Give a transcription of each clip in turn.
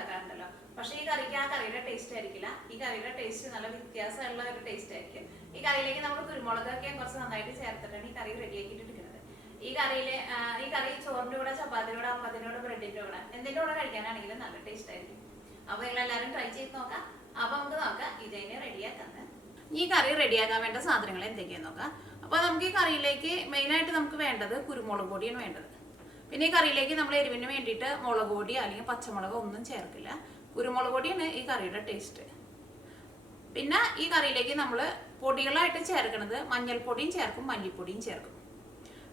ഉണ്ടാക്കാറുണ്ടല്ലോ. പക്ഷെ ഈ കറിക്ക് ആ കറിയുടെ ടേസ്റ്റ് ആയിരിക്കില്ല. ഈ കറിയുടെ ടേസ്റ്റ് നല്ല വ്യത്യാസമുള്ള ഒരു ടേസ്റ്റ് ആയിരിക്കും. ഈ കറിയിലേക്ക് നമ്മൾ കുരുമുളകൊക്കെ കുറച്ച് നന്നായിട്ട് ചേർത്തിട്ടാണ് ഈ കറി റെഡിയാക്കിയിട്ട് എടുക്കുന്നത്. ഈ കറി ചോറിന്റെ കൂടെ, ചപ്പാത്തിയുടെ കൂടെ, അപ്പത്തിന്റെ കൂടെ, ബ്രെഡിന്റെ കൂടെ എന്തിന്റെ കൂടെ കഴിക്കാനാണെങ്കിലും നല്ല ടേസ്റ്റ് ആയിരിക്കും. അപ്പൊ നിങ്ങൾ എല്ലാവരും ട്രൈ ചെയ്ത് നോക്കാം. അപ്പൊ നമുക്ക് നോക്കാം ഇതിനെ റെഡിയാക്കുന്നത്. ഈ കറി റെഡിയാക്കാൻ വേണ്ട സാധനങ്ങൾ എന്തൊക്കെയാന്ന് നോക്കാം. അപ്പൊ നമുക്ക് ഈ കറിയിലേക്ക് മെയിനായിട്ട് നമുക്ക് വേണ്ടത് കുരുമുളക് പൊടിയാണ് വേണ്ടത്. പിന്നെ ഈ കറിയിലേക്ക് നമ്മൾ എരിവിന് വേണ്ടിയിട്ട് മുളക് പൊടി അല്ലെങ്കിൽ പച്ചമുളക് ഒന്നും ചേർക്കില്ല. കുരുമുളക് പൊടിയാണ് ഈ കറിയുടെ ടേസ്റ്റ്. പിന്നെ ഈ കറിയിലേക്ക് നമ്മൾ പൊടികളായിട്ട് ചേർക്കുന്നത് മഞ്ഞൾപ്പൊടിയും ചേർക്കും, മല്ലിപ്പൊടിയും ചേർക്കും.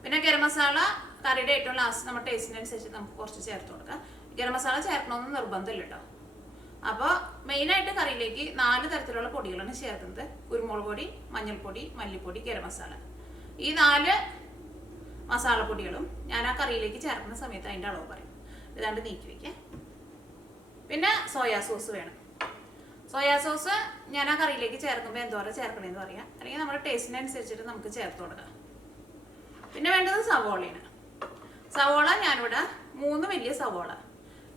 പിന്നെ ഗരം മസാല കറിയുടെ ഏറ്റവും ലാസ്റ്റ് നമ്മുടെ ടേസ്റ്റിനനുസരിച്ച് നമുക്ക് കുറച്ച് ചേർത്ത് കൊടുക്കാം. ഗരം മസാല ചേർക്കണമെന്ന് നിർബന്ധമില്ല കേട്ടോ. അപ്പോൾ മെയിനായിട്ട് കറിയിലേക്ക് 4 തരത്തിലുള്ള പൊടികളാണ് ചേർക്കുന്നത്. കുരുമുളക് പൊടി, മഞ്ഞൾപ്പൊടി, മല്ലിപ്പൊടി, ഗരം മസാല. ഈ 4 മസാലപ്പൊടികളും ഞാൻ ആ കറിയിലേക്ക് ചേർക്കുന്ന സമയത്ത് അതിൻ്റെ അളവ് പറയും. ഇതാണ്ട് നീക്കി വയ്ക്കാം. പിന്നെ സോയാ സോസ് വേണം. സോയാ സോസ് ഞാൻ ആ കറിയിലേക്ക് ചേർക്കുമ്പോൾ എന്തോരം ചേർക്കണമെന്ന് പറയാം, അല്ലെങ്കിൽ നമ്മുടെ ടേസ്റ്റിനനുസരിച്ചിട്ട് നമുക്ക് ചേർത്ത് കൊടുക്കാം. പിന്നെ വേണ്ടത് സവോളയാണ്. സവോള ഞാനിവിടെ 3 വലിയ സവോള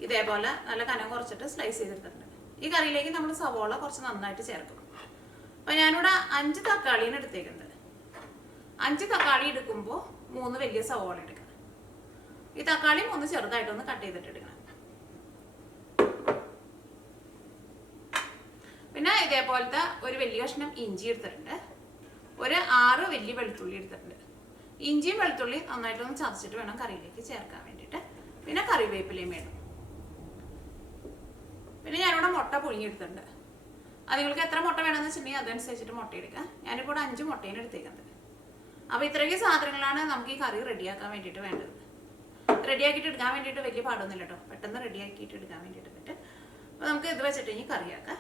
ഇതേപോലെ നല്ല കനം കുറച്ചിട്ട് സ്ലൈസ് ചെയ്തെടുത്തിട്ടുണ്ട്. ഈ കറിയിലേക്ക് നമ്മൾ സവോള കുറച്ച് നന്നായിട്ട് ചേർക്കും. അപ്പം ഞാനിവിടെ 5 തക്കാളിയാണ് എടുത്തേക്കുന്നത്. 5 തക്കാളി എടുക്കുമ്പോൾ 3 വലിയ സവോള എടുക്കണം. ഈ തക്കാളി 3 ചെറുതായിട്ടൊന്ന് കട്ട് ചെയ്തിട്ട് എടുക്കണം. പിന്നെ ഇതേപോലത്തെ ഒരു വലിയ കഷ്ണം ഇഞ്ചി എടുത്തിട്ടുണ്ട്. ഒരു 6 വലിയ വെളുത്തുള്ളി എടുത്തിട്ടുണ്ട്. ഇഞ്ചിയും വെളുത്തുള്ളി നന്നായിട്ടൊന്ന് ചതച്ചിട്ട് വേണം കറിയിലേക്ക് ചേർക്കാൻ വേണ്ടിയിട്ട്. പിന്നെ കറിവേപ്പിലയും വേണം. പിന്നെ ഞാനിവിടെ മുട്ട പുഴുങ്ങിയെടുത്തിട്ടുണ്ട്. അത് നിങ്ങൾക്ക് എത്ര മുട്ട വേണമെന്ന് വെച്ചിട്ടുണ്ടെങ്കിൽ അതനുസരിച്ചിട്ട് മുട്ട എടുക്കുക. ഞാനിപ്പോൾ 5 മുട്ടയാണ് എടുത്തേക്കുന്നത്. അപ്പോൾ ഇത്രയൊക്കെ സാധനങ്ങളാണ് നമുക്ക് ഈ കറി റെഡിയാക്കാൻ വേണ്ടിയിട്ട് വേണ്ടത്. റെഡിയാക്കിയിട്ട് എടുക്കാൻ വേണ്ടിയിട്ട് വലിയ പാടൊന്നുമില്ല കേട്ടോ. പെട്ടെന്ന് റെഡിയാക്കിയിട്ട് എടുക്കാൻ വേണ്ടിയിട്ട് പറ്റും. അപ്പോൾ നമുക്ക് ഇത് വെച്ചിട്ട് ഇനി കറിയാക്കാം.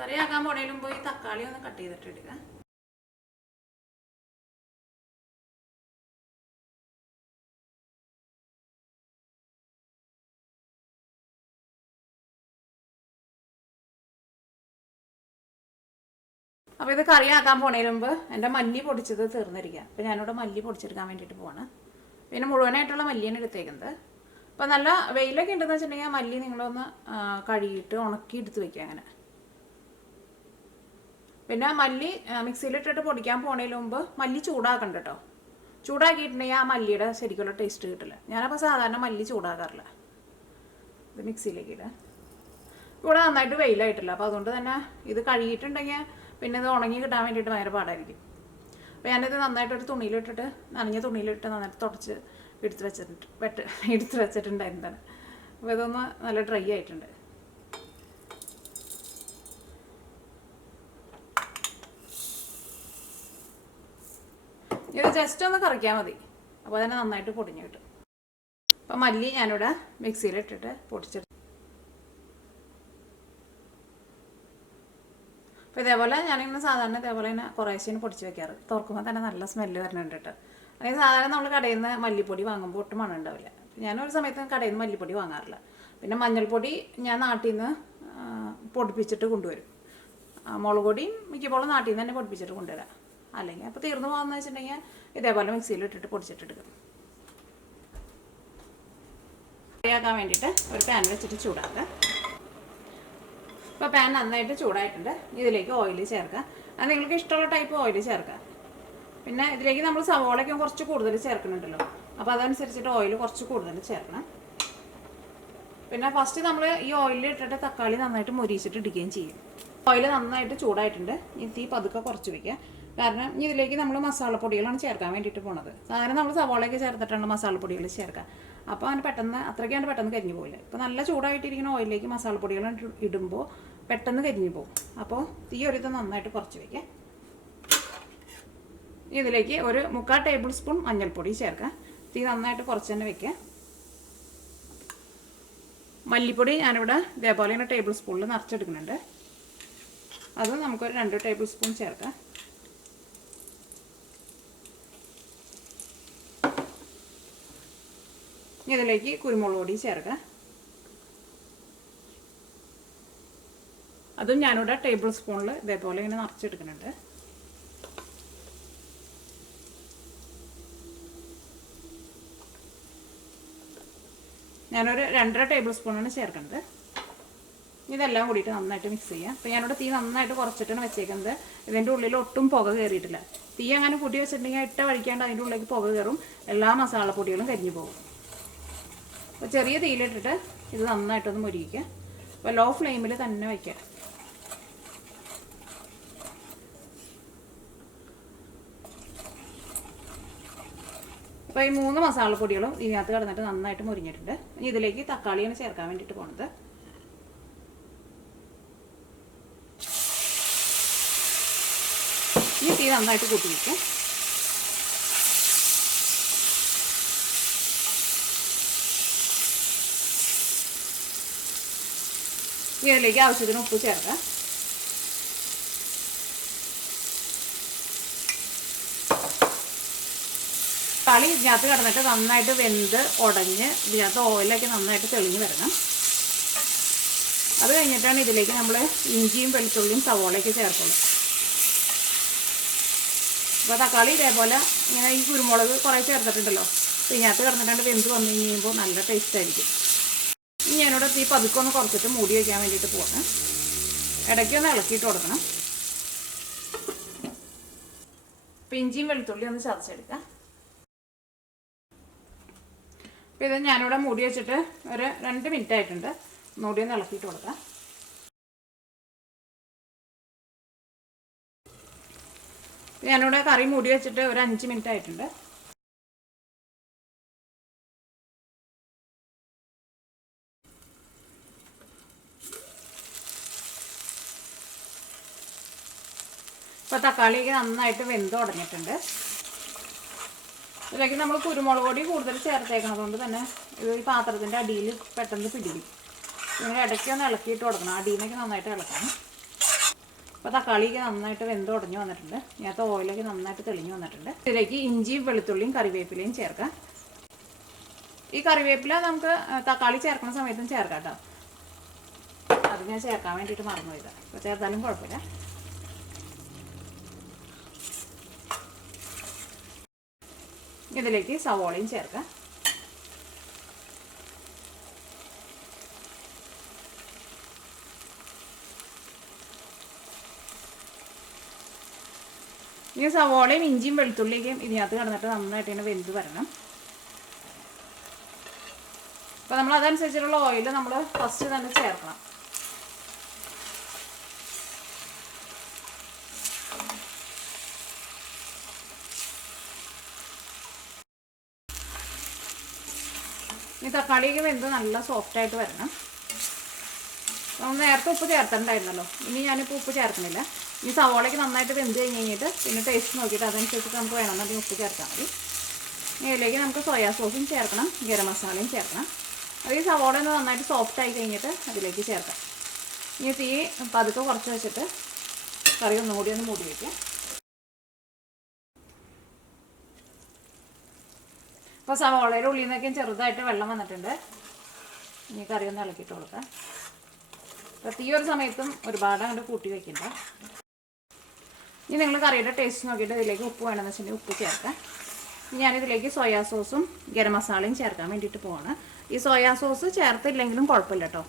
കറിയാക്കാൻ പോണേലും പോയി തക്കാളി ഒന്ന് കട്ട് ചെയ്തിട്ട് എടുക്കുക. അപ്പോൾ ഇത് കറിയാക്കാൻ പോണതിന് മുമ്പ് എൻ്റെ മല്ലി പൊടിച്ചത് തീർന്നിരിക്കുക. അപ്പോൾ ഞാനിവിടെ മല്ലി പൊടിച്ചെടുക്കാൻ വേണ്ടിയിട്ട് പോവാണ്. പിന്നെ മുഴുവനായിട്ടുള്ള മല്ലിയാണ് എടുത്തേക്കുന്നത്. അപ്പോൾ നല്ല വെയിലൊക്കെ ഉണ്ടെന്ന് വെച്ചിട്ടുണ്ടെങ്കിൽ ആ മല്ലി നിങ്ങളൊന്ന് കഴുകിയിട്ട് ഉണക്കി എടുത്ത് വയ്ക്കുക അങ്ങനെ. പിന്നെ മല്ലി മിക്സിയിലിട്ടിട്ട് പൊടിക്കാൻ പോണതിന് മുമ്പ് മല്ലി ചൂടാക്കണ്ട കേട്ടോ. ചൂടാക്കിയിട്ടുണ്ടെങ്കിൽ ആ മല്ലിയുടെ ശരിക്കുള്ള ടേസ്റ്റ് കിട്ടില്ല. ഞാനപ്പോൾ സാധാരണ മല്ലി ചൂടാക്കാറില്ല. ഇത് മിക്സിയിലേക്ക് ഇടാം. ഇവിടെ നന്നായിട്ട് വെയിലായിട്ടില്ല. അപ്പോൾ അതുകൊണ്ട് തന്നെ ഇത് കഴുകിയിട്ടുണ്ടെങ്കിൽ പിന്നെ ഇത് ഉണങ്ങി കിട്ടാൻ വേണ്ടിയിട്ട് ഭയങ്കര പാടായിരിക്കും. അപ്പോൾ ഞാനിത് നന്നായിട്ടൊരു തുണിയിലിട്ടിട്ട്, നനഞ്ഞ തുണിയിലിട്ട് നന്നായിട്ട് തുടച്ച് എടുത്ത് വെച്ചിട്ടുണ്ടായിരുന്നതാണ്. അപ്പോൾ ഇതൊന്ന് നല്ല ഡ്രൈ ആയിട്ടുണ്ട്. ഇത് ജസ്റ്റ് ഒന്ന് കറിക്കാൻ മതി. അപ്പോൾ തന്നെ നന്നായിട്ട് പൊടിഞ്ഞ് കിട്ടും. അപ്പോൾ മല്ലി ഞാനിവിടെ മിക്സിയിലിട്ടിട്ട് പൊടിച്ചെടുത്തു. അപ്പോൾ ഇതേപോലെ ഞാനിങ്ങനെ സാധാരണ ഇതേപോലെ തന്നെ കുറേശ്ശേന് പൊടിച്ച് വെക്കാറ്. തുറക്കുമ്പോൾ തന്നെ നല്ല സ്മെല്ല് വരുന്നുണ്ട് കേട്ടോ. അല്ലെങ്കിൽ സാധാരണ നമ്മൾ കടയിൽ നിന്ന് മല്ലിപ്പൊടി വാങ്ങുമ്പോൾ ഒട്ടും മണം ഉണ്ടാവില്ല. ഞാനൊരു സമയത്ത് കടയിൽ നിന്ന് മല്ലിപ്പൊടി വാങ്ങാറില്ല. പിന്നെ മഞ്ഞൾപ്പൊടി ഞാൻ നാട്ടിൽ നിന്ന് പൊടിപ്പിച്ചിട്ട് കൊണ്ടുവരും. മുളക് പൊടിയും മിക്കപ്പോഴും നാട്ടിൽ നിന്ന് തന്നെ പൊടിപ്പിച്ചിട്ട് കൊണ്ടുവരാം. അല്ലെങ്കിൽ അപ്പോൾ തീർന്നു പോകാമെന്ന് വെച്ചിട്ടുണ്ടെങ്കിൽ ഇതേപോലെ മിക്സിയിലിട്ടിട്ട് പൊടിച്ചിട്ടെടുക്കും. കറിയാക്കാൻ വേണ്ടിയിട്ട് ഒരു പാൻ വെച്ചിട്ട് ചൂടാക്കുക. ഇപ്പോൾ പാൻ നന്നായിട്ട് ചൂടായിട്ടുണ്ട്. ഇതിലേക്ക് ഓയിൽ ചേർക്കുക. അത് നിങ്ങൾക്ക് ഇഷ്ടമുള്ള ടൈപ്പ് ഓയിൽ ചേർക്കുക. പിന്നെ ഇതിലേക്ക് നമ്മൾ സവോളയ്ക്കും കുറച്ച് കൂടുതൽ ചേർക്കുന്നുണ്ടല്ലോ. അപ്പോൾ അതനുസരിച്ചിട്ട് ഓയിൽ കുറച്ച് കൂടുതൽ ചേർക്കണം. പിന്നെ ഫസ്റ്റ് നമ്മൾ ഈ ഓയിലിൽ ഇട്ടിട്ട് തക്കാളി നന്നായിട്ട് മൊരിച്ചിട്ട് ഇടുകയും ചെയ്യും. ഓയിൽ നന്നായിട്ട് ചൂടായിട്ടുണ്ട്. ഈ തീ പതുക്കെ കുറച്ച് വയ്ക്കുക. കാരണം ഇതിലേക്ക് നമ്മൾ മസാലപ്പൊടികളാണ് ചേർക്കാൻ വേണ്ടിയിട്ട് പോണത്. സാധാരണ നമ്മൾ സവോളയൊക്കെ ചേർത്തിട്ടാണ് മസാലപ്പൊടികൾ ചേർക്കുക. അപ്പോൾ അതിന് അത്രയ്ക്കാണ്ട് പെട്ടെന്ന് കരിഞ്ഞു പോകില്ല. ഇപ്പോൾ നല്ല ചൂടായിട്ടിരിക്കുന്ന ഓയിലിലേക്ക് മസാലപ്പൊടികൾ ഇടുമ്പോൾ പെട്ടെന്ന് കരിഞ്ഞു പോകും. അപ്പോൾ തീ ഇത് നന്നായിട്ട് കുറച്ച് വയ്ക്കുക. ഇതിലേക്ക് ഒരു 3/4 ടേബിൾ സ്പൂൺ മഞ്ഞൾപ്പൊടി ചേർക്കുക. തീ നന്നായിട്ട് കുറച്ച് തന്നെ വയ്ക്കുക. മല്ലിപ്പൊടി ഞാനിവിടെ ഇതേപോലെ തന്നെ ടേബിൾ സ്പൂണിൽ നിറച്ചെടുക്കുന്നുണ്ട്. അത് നമുക്കൊരു 2 ടേബിൾ സ്പൂൺ ചേർക്കാം. ഇതിലേക്ക് കുരുമുളക് പൊടി ചേർക്കുക. അതും ഞാനിവിടെ ടേബിൾ സ്പൂണിൽ ഇതേപോലെ ഇങ്ങനെ നിറച്ചെടുക്കുന്നുണ്ട്. ഞാനൊരു 2.5 ടേബിൾ സ്പൂണാണ് ചേർക്കുന്നത്. ഇതെല്ലാം കൂടിയിട്ട് നന്നായിട്ട് മിക്സ് ചെയ്യാം. അപ്പോൾ ഞാനിവിടെ തീ നന്നായിട്ട് കുറച്ചിട്ടാണ് വെച്ചേക്കുന്നത്. ഇതിൻ്റെ ഉള്ളിൽ ഒട്ടും പുക കയറിയിട്ടില്ല. തീ അങ്ങനെ കൂട്ടി വെച്ചിട്ടുണ്ടെങ്കിൽ ഇട്ട വഴിക്കാണ്ട് അതിൻ്റെ ഉള്ളിലേക്ക് പുക കയറും, എല്ലാ മസാലപ്പൊടികളും കരിഞ്ഞു പോകും. അപ്പോൾ ചെറിയ തീയിലിട്ടിട്ട് ഇത് നന്നായിട്ടൊന്ന് മുരിക്കുക. അപ്പോൾ ലോ ഫ്ലെയിമിൽ തന്നെ വയ്ക്കുക. അപ്പോൾ ഈ 3 മസാലപ്പൊടികളും ഇതിനകത്ത് കിടന്നിട്ട് നന്നായിട്ട് മുരിഞ്ഞിട്ടുണ്ട്. ഇനി ഇതിലേക്ക് തക്കാളിയാണ് ചേർക്കാൻ വേണ്ടിയിട്ട് പോണത്. ഈ തീ നന്നായിട്ട് കൂട്ടി വയ്ക്കും. ഇതിലേക്ക് ആവശ്യത്തിന് ഉപ്പ് ചേർക്കാം. തക്കാളി ഇതിനകത്ത് കിടന്നിട്ട് നന്നായിട്ട് വെന്ത് ഉടഞ്ഞ് ഇതിനകത്ത് ഓയിലൊക്കെ നന്നായിട്ട് തെളിഞ്ഞ് വരണം. അത് കഴിഞ്ഞിട്ടാണ് ഇതിലേക്ക് നമ്മൾ ഇഞ്ചിയും വെളുത്തുള്ളിയും സവോളയൊക്കെ ചേർക്കുള്ളൂ. അപ്പോൾ തക്കാളി ഇതേപോലെ ഇങ്ങനെ ഈ കുരുമുളക് കുറേ ചേർത്തിട്ടുണ്ടല്ലോ, അപ്പോൾ ഇതിനകത്ത് കിടന്നിട്ട് വെന്ത് വന്നു കഴിയുമ്പോൾ നല്ല ടേസ്റ്റ് ആയിരിക്കും. ഇനി ഞാനിവിടെ തീ പതുക്കെ ഒന്ന് കുറച്ചിട്ട് മൂടി വയ്ക്കാൻ വേണ്ടിയിട്ട് പോകണം. ഇടയ്ക്കൊന്ന് ഇളക്കിയിട്ട് കൊടുക്കണം. അപ്പോൾ ഇഞ്ചിയും വെളുത്തുള്ളി ഒന്ന് ചതച്ചെടുക്കാം. അപ്പോൾ ഇത് ഞാനിവിടെ മൂടി വെച്ചിട്ട് ഒരു 2 മിനിറ്റ് ആയിട്ടുണ്ട്. മൂടി ഒന്ന് ഇളക്കിയിട്ട് കൊടുക്കാം. ഞാനിവിടെ കറി മൂടി വെച്ചിട്ട് ഒരു 5 മിനിറ്റ് ആയിട്ടുണ്ട്. ഇപ്പോൾ തക്കാളിയൊക്കെ നന്നായിട്ട് വെന്ത് ഉടഞ്ഞിട്ടുണ്ട്. ഇതിലേക്ക് നമ്മൾ കുരുമുളക് പൊടി കൂടുതൽ ചേർത്തേക്കണത് കൊണ്ട് തന്നെ ഇത് ഈ പാത്രത്തിൻ്റെ അടിയിൽ പെട്ടെന്ന് പിടിക്കും. നിങ്ങൾ ഇടയ്ക്കൊന്ന് ഇളക്കിയിട്ട് കൊടുക്കണം, അടിയിലേക്ക് നന്നായിട്ട് ഇളക്കണം. അപ്പോൾ തക്കാളിയൊക്കെ നന്നായിട്ട് വെന്ത് ഉടഞ്ഞ് വന്നിട്ടുണ്ട്. ഇതിനകത്ത് ഓയിലൊക്കെ നന്നായിട്ട് തെളിഞ്ഞ് വന്നിട്ടുണ്ട്. ഇതിലേക്ക് ഇഞ്ചിയും വെളുത്തുള്ളിയും കറിവേപ്പിലയും ചേർക്കാം. ഈ കറിവേപ്പില നമുക്ക് തക്കാളി ചേർക്കുന്ന സമയത്തും ചേർക്കാം കേട്ടോ. അത് ഞാൻ ചേർക്കാൻ വേണ്ടിയിട്ട് മറന്നുപോയതാണ്. അപ്പോൾ ചേർത്താലും കുഴപ്പമില്ല. ഇതിലേക്ക് സവോളയും ചേർക്കാം. ഈ സവോളയും ഇഞ്ചിയും വെളുത്തുള്ളിയും ഇതിനകത്ത് കിടന്നിട്ട് നന്നായിട്ട് ഇങ്ങനെ വെന്ത് വരണം. അപ്പോൾ നമ്മൾ അതനുസരിച്ചുള്ള ഓയിൽ നമ്മൾ ഫസ്റ്റ് തന്നെ ചേർക്കണം. ഈ തക്കാളിയൊക്കെ വെന്ത് നല്ല സോഫ്റ്റായിട്ട് വരണം. നമ്മൾ നേരത്തെ ഉപ്പ് ചേർത്തിട്ടുണ്ടായിരുന്നല്ലോ, ഇനി ഞാനിപ്പോൾ ഉപ്പ് ചേർക്കണില്ല. ഈ സവോളയ്ക്ക് നന്നായിട്ട് വെന്ത് കഴിഞ്ഞിട്ട് പിന്നെ ടേസ്റ്റ് നോക്കിയിട്ട് അതനുസരിച്ചിട്ട് നമുക്ക് വേണമെന്നുണ്ടെങ്കിൽ ഉപ്പ് ചേർത്താൽ മതി. ഇതിലേക്ക് നമുക്ക് സോയാ സോസും ചേർക്കണം, ഗരം മസാലയും ചേർക്കണം. അത് ഈ സവോള ഒന്ന് നന്നായിട്ട് സോഫ്റ്റായി കഴിഞ്ഞിട്ട് അതിലേക്ക് ചേർക്കാം. ഇനി തീ പതുക്കെ കുറച്ച് വെച്ചിട്ട് കറി ഒന്നും കൂടി ഒന്ന് മൂടി വയ്ക്കാം. അപ്പോൾ സവോളയുടെ ഉള്ളിൽ നിന്നൊക്കെ ചെറുതായിട്ട് വെള്ളം വന്നിട്ടുണ്ട്. ഇനി കറി ഒന്ന് ഇളക്കിയിട്ട് കൊടുക്കാം. അപ്പോൾ തീ ഒരു സമയത്തും ഒരുപാട് അങ്ങോട്ട് കൂട്ടി വയ്ക്കണ്ട. ഇനി നിങ്ങൾ കറിയുടെ ടേസ്റ്റ് നോക്കിയിട്ട് ഇതിലേക്ക് ഉപ്പ് വേണമെന്ന് വെച്ചിട്ടുണ്ടെങ്കിൽ ഉപ്പ് ചേർക്കാം. ഞാനിതിലേക്ക് സോയാ സോസും ഗരം മസാലയും ചേർക്കാൻ വേണ്ടിയിട്ട് പോവാണ്. ഈ സോയാ സോസ് ചേർത്തില്ലെങ്കിലും കുഴപ്പമില്ല കേട്ടോ.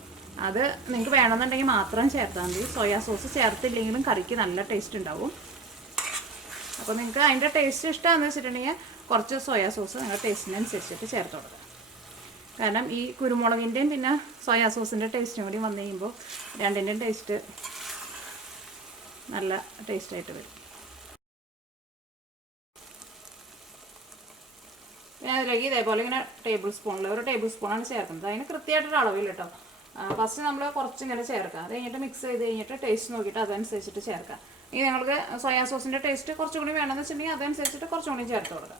അത് നിങ്ങൾക്ക് വേണമെന്നുണ്ടെങ്കിൽ മാത്രം ചേർത്താൽ മതി. സോയാ സോസ് ചേർത്തില്ലെങ്കിലും കറിക്ക് നല്ല ടേസ്റ്റ് ഉണ്ടാവും. അപ്പോൾ നിങ്ങൾക്ക് അതിൻ്റെ ടേസ്റ്റ് ഇഷ്ടമാണെന്ന് വെച്ചിട്ടുണ്ടെങ്കിൽ കുറച്ച് സോയാ സോസ് നിങ്ങളുടെ ടേസ്റ്റിനനുസരിച്ചിട്ട് ചേർത്ത് കൊടുക്കുക. കാരണം ഈ കുരുമുളകിൻ്റെയും പിന്നെ സോയാ സോസിൻ്റെ ടേസ്റ്റും കൂടി വന്നു കഴിയുമ്പോൾ രണ്ടിൻ്റെയും ടേസ്റ്റ് നല്ല ടേസ്റ്റായിട്ട് വരും. ഞാൻ അതിലേക്ക് ഇതേപോലെ ഇങ്ങനെ ഒരു ടേബിൾ സ്പൂണാണ് ചേർക്കുന്നത്. അതിന് കൃത്യമായിട്ടൊരു അളവില്ല കേട്ടോ. ഫസ്റ്റ് നമ്മൾ കുറച്ചിങ്ങനെ ചേർക്കുക. അത് കഴിഞ്ഞിട്ട് മിക്സ് ചെയ്ത് കഴിഞ്ഞിട്ട് ടേസ്റ്റ് നോക്കിയിട്ട് അതനുസരിച്ചിട്ട് ചേർക്കുക. ഇനി നിങ്ങൾക്ക് സോയാ സോസിൻ്റെ ടേസ്റ്റ് കുറച്ചും കൂടി വേണമെന്ന് വെച്ചിട്ടുണ്ടെങ്കിൽ അതനുസരിച്ചിട്ട് കുറച്ചും കൂടി ചേർത്ത് കൊടുക്കുക.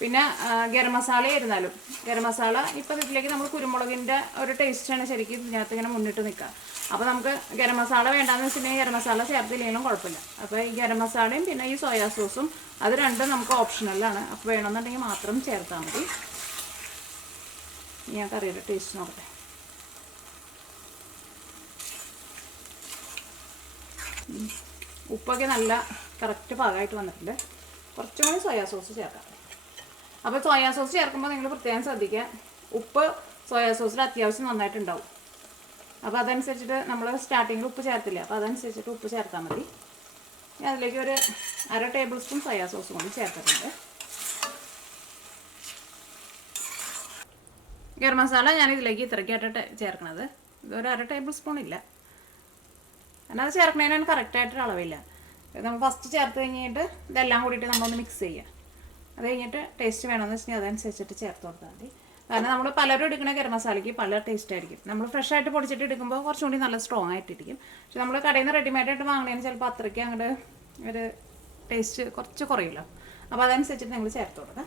പിന്നെ ഗരം മസാല ആയിരുന്നാലും ഗരം മസാല ഇപ്പോൾ ഇതിലേക്ക് നമ്മൾ കുരുമുളകിൻ്റെ ഒരു ടേസ്റ്റാണ് ശരിക്കും ഇതിനകത്ത് ഇങ്ങനെ മുന്നിട്ട് നിൽക്കുക. അപ്പോൾ നമുക്ക് ഗരം മസാല വേണ്ടാന്ന് വെച്ചിട്ടുണ്ടെങ്കിൽ ഗരം മസാല ചേർത്തില്ലെങ്കിലും കുഴപ്പമില്ല. അപ്പോൾ ഈ ഗരം മസാലയും പിന്നെ ഈ സോയാ സോസും അത് രണ്ടും നമുക്ക് ഓപ്ഷണലാണ്. അപ്പോൾ വേണമെന്നുണ്ടെങ്കിൽ മാത്രം ചേർത്താൽ മതി. ഞാൻ കറിയുടെ ടേസ്റ്റ് നോക്കട്ടെ. ഉപ്പൊക്കെ നല്ല കറക്റ്റ് പാകമായിട്ട് വന്നിട്ടുണ്ട്. കുറച്ചും കൂടി സോയാ സോസ് ചേർക്കാം. അപ്പോൾ സോയാ സോസ് ചേർക്കുമ്പോൾ നിങ്ങൾ പ്രത്യേകം ശ്രദ്ധിക്കുക, ഉപ്പ് സോയാ സോസിൽ അത്യാവശ്യം നന്നായിട്ടുണ്ടാവും. അപ്പോൾ അതനുസരിച്ചിട്ട് നമ്മൾ സ്റ്റാർട്ടിങ്ങിൽ ഉപ്പ് ചേർത്തില്ല, അപ്പോൾ അതനുസരിച്ചിട്ട് ഉപ്പ് ചേർത്താൽ മതി. അതിലേക്ക് ഒരു 1/2 ടേബിൾ സ്പൂൺ സോയാ സോസും കൂടി ചേർത്തിട്ടുണ്ട്. ഗരം മസാല ഞാൻ ഇതിലേക്ക് ഇത്രയ്ക്കായിട്ട് ചേർക്കണത്. ഇതൊരു 1/2 ടേബിൾ സ്പൂൺ ഇല്ല, എന്നാൽ അത് ചേർക്കണതിനാണ് കറക്റ്റായിട്ടൊരു അളവില്ല. നമ്മൾ ഫസ്റ്റ് ചേർത്ത് കഴിഞ്ഞിട്ട് ഇതെല്ലാം കൂടിയിട്ട് നമ്മളൊന്ന് മിക്സ് ചെയ്യുക. അത് കഴിഞ്ഞിട്ട് ടേസ്റ്റ് വേണമെന്ന് വെച്ചാൽ അതനുസരിച്ചിട്ട് ചേർത്ത് കൊടുത്താൽ മതി. കാരണം നമ്മൾ പലരും എടുക്കുന്ന ഗരം മസാലയ്ക്ക് പല ടേസ്റ്റ് ആയിരിക്കും. നമ്മൾ ഫ്രഷ് ആയിട്ട് പൊടിച്ചിട്ട് എടുക്കുമ്പോൾ കുറച്ചും കൂടി നല്ല സ്ട്രോങ് ആയിട്ടിരിക്കും. പക്ഷെ നമ്മൾ കടയിൽ നിന്ന് റെഡിമെയ്ഡായിട്ട് വാങ്ങുന്നതിന് ചിലപ്പോൾ അത്രയ്ക്ക് അങ്ങോട്ട് ഒരു ടേസ്റ്റ് കുറച്ച് കുറയില്ല. അപ്പോൾ അതനുസരിച്ചിട്ട് നിങ്ങൾ ചേർത്ത് കൊടുക്കുക.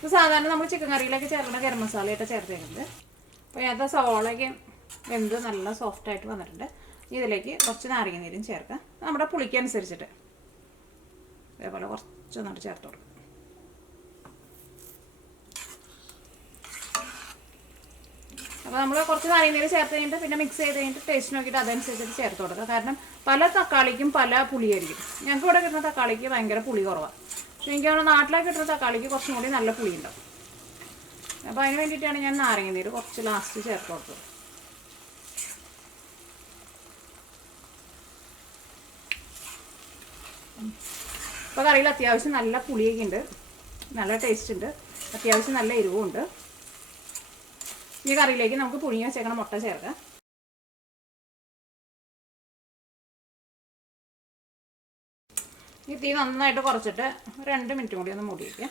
ഇത് സാധാരണ നമ്മൾ ചിക്കൻ കറിയിലൊക്കെ ചേർക്കുന്ന ഗരം മസാലയായിട്ട് ചേർത്തേക്കുന്നത്. അപ്പോൾ ഇതിനകത്ത് സവാളയൊക്കെ വെന്ത് നല്ല സോഫ്റ്റായിട്ട് വന്നിട്ടുണ്ട്. ഇതിലേക്ക് കുറച്ച് നാരങ്ങ നീരും ചേർക്കാം, നമ്മുടെ പുളിക്കനുസരിച്ചിട്ട്. അതേപോലെ കുറച്ച് നട്ട് ചേർത്ത് കൊടുക്കും. അപ്പോൾ നമ്മൾ കുറച്ച് നാരങ്ങ നീര് ചേർത്ത് കഴിഞ്ഞിട്ട് പിന്നെ മിക്സ് ചെയ്ത് കഴിഞ്ഞിട്ട് ടേസ്റ്റ് നോക്കിയിട്ട് അതനുസരിച്ചിട്ട് ചേർത്ത് കൊടുക്കുക. കാരണം പല തക്കാളിക്കും പല പുളിയായിരിക്കും. ഞങ്ങൾക്ക് ഇവിടെ കിട്ടുന്ന തക്കാളിക്ക് ഭയങ്കര പുളി കുറവാണ്. പക്ഷേ എനിക്ക് അവിടെ നാട്ടിലേക്ക് കിട്ടുന്ന തക്കാളിക്ക് കുറച്ചും കൂടി നല്ല പുളി ഉണ്ടാവും. അപ്പോൾ അതിന് വേണ്ടിയിട്ടാണ് ഞാൻ നാരങ്ങ നീര് കുറച്ച് ലാസ്റ്റ് ചേർത്ത് കൊടുത്തത്. ഇപ്പോൾ കറിയിൽ അത്യാവശ്യം നല്ല പുളിയൊക്കെ ഉണ്ട്, നല്ല ടേസ്റ്റ് ഉണ്ട്, അത്യാവശ്യം നല്ല എരിവും ഉണ്ട്. ഈ കറിയിലേക്ക് നമുക്ക് പുഴുങ്ങി വെച്ചേക്കണ മുട്ട ചേർക്കാം. ഈ തീ നന്നായിട്ട് കുറച്ചിട്ട് 2 മിനിറ്റ് കൂടി ഒന്ന് മൂടി വയ്ക്കാം.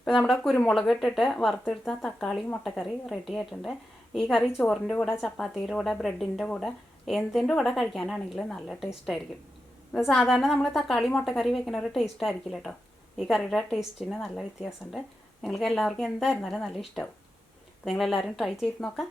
ഇപ്പോൾ നമ്മുടെ കുരുമുളക് ഇട്ടിട്ട് വറുത്തെടുത്ത തക്കാളി മുട്ടക്കറി റെഡി ആയിട്ടുണ്ട്. ഈ കറി ചോറിൻ്റെ കൂടെ, ചപ്പാത്തിയുടെ കൂടെ, ബ്രെഡിൻ്റെ കൂടെ, എന്തിൻ്റെ കൂടെ കഴിക്കാനാണെങ്കിലും നല്ല ടേസ്റ്റ് ആയിരിക്കും. ഇത് സാധാരണ നമ്മൾ തക്കാളി മുട്ടക്കറി വെക്കുന്ന ഒരു ടേസ്റ്റ് ആയിരിക്കില്ല കേട്ടോ. ഈ കറിയുടെ ടേസ്റ്റിന് നല്ല വ്യത്യാസമുണ്ട്. നിങ്ങൾക്ക് എല്ലാവർക്കും എന്തായിരുന്നാലും നല്ല ഇഷ്ടമാവും. നിങ്ങളെല്ലാവരും ട്രൈ ചെയ്ത് നോക്കാം.